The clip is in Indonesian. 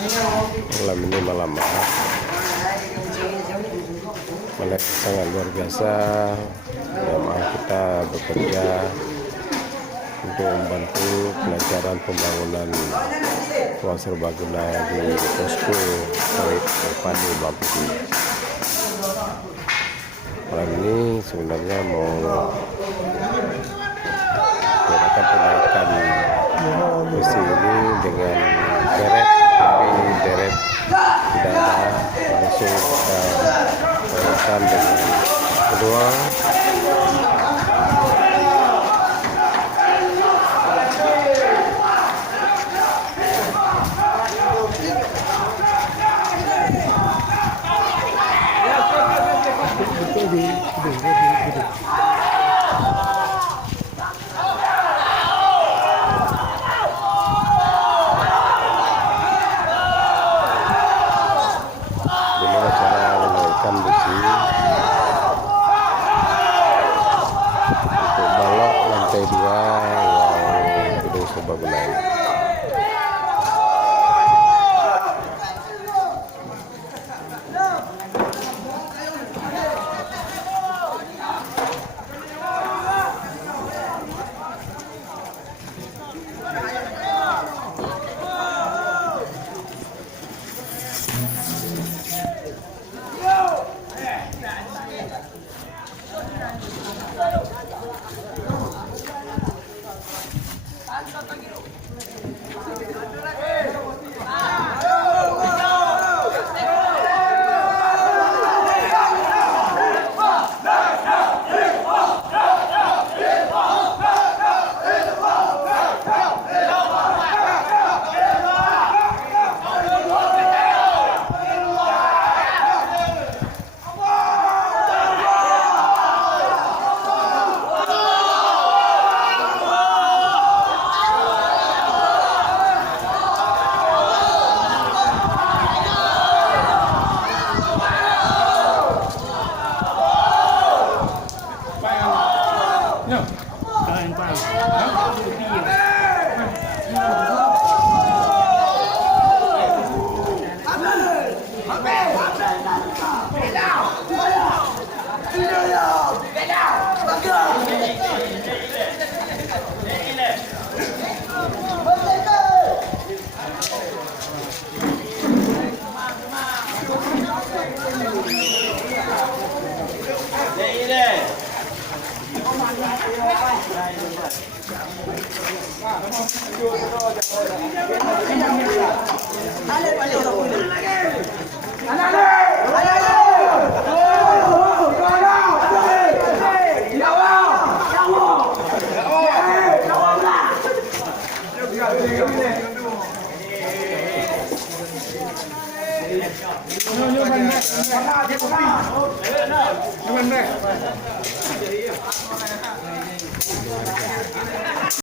Malam ini malam Ahad, malam sangat luar biasa. Jamaah kita bekerja untuk membantu kelancaran pembangunan ruang serbaguna di posko Tarik Padu Bapudi. Malam ini sebenarnya mau melakukan penaikan besi ini dengan deret, tapi deret tidak ada, langsung kita melakukan dengan kedua. Bagaimana cara menaikkan besi untuk balok lantai 2 ruang gedung serbaguna ini.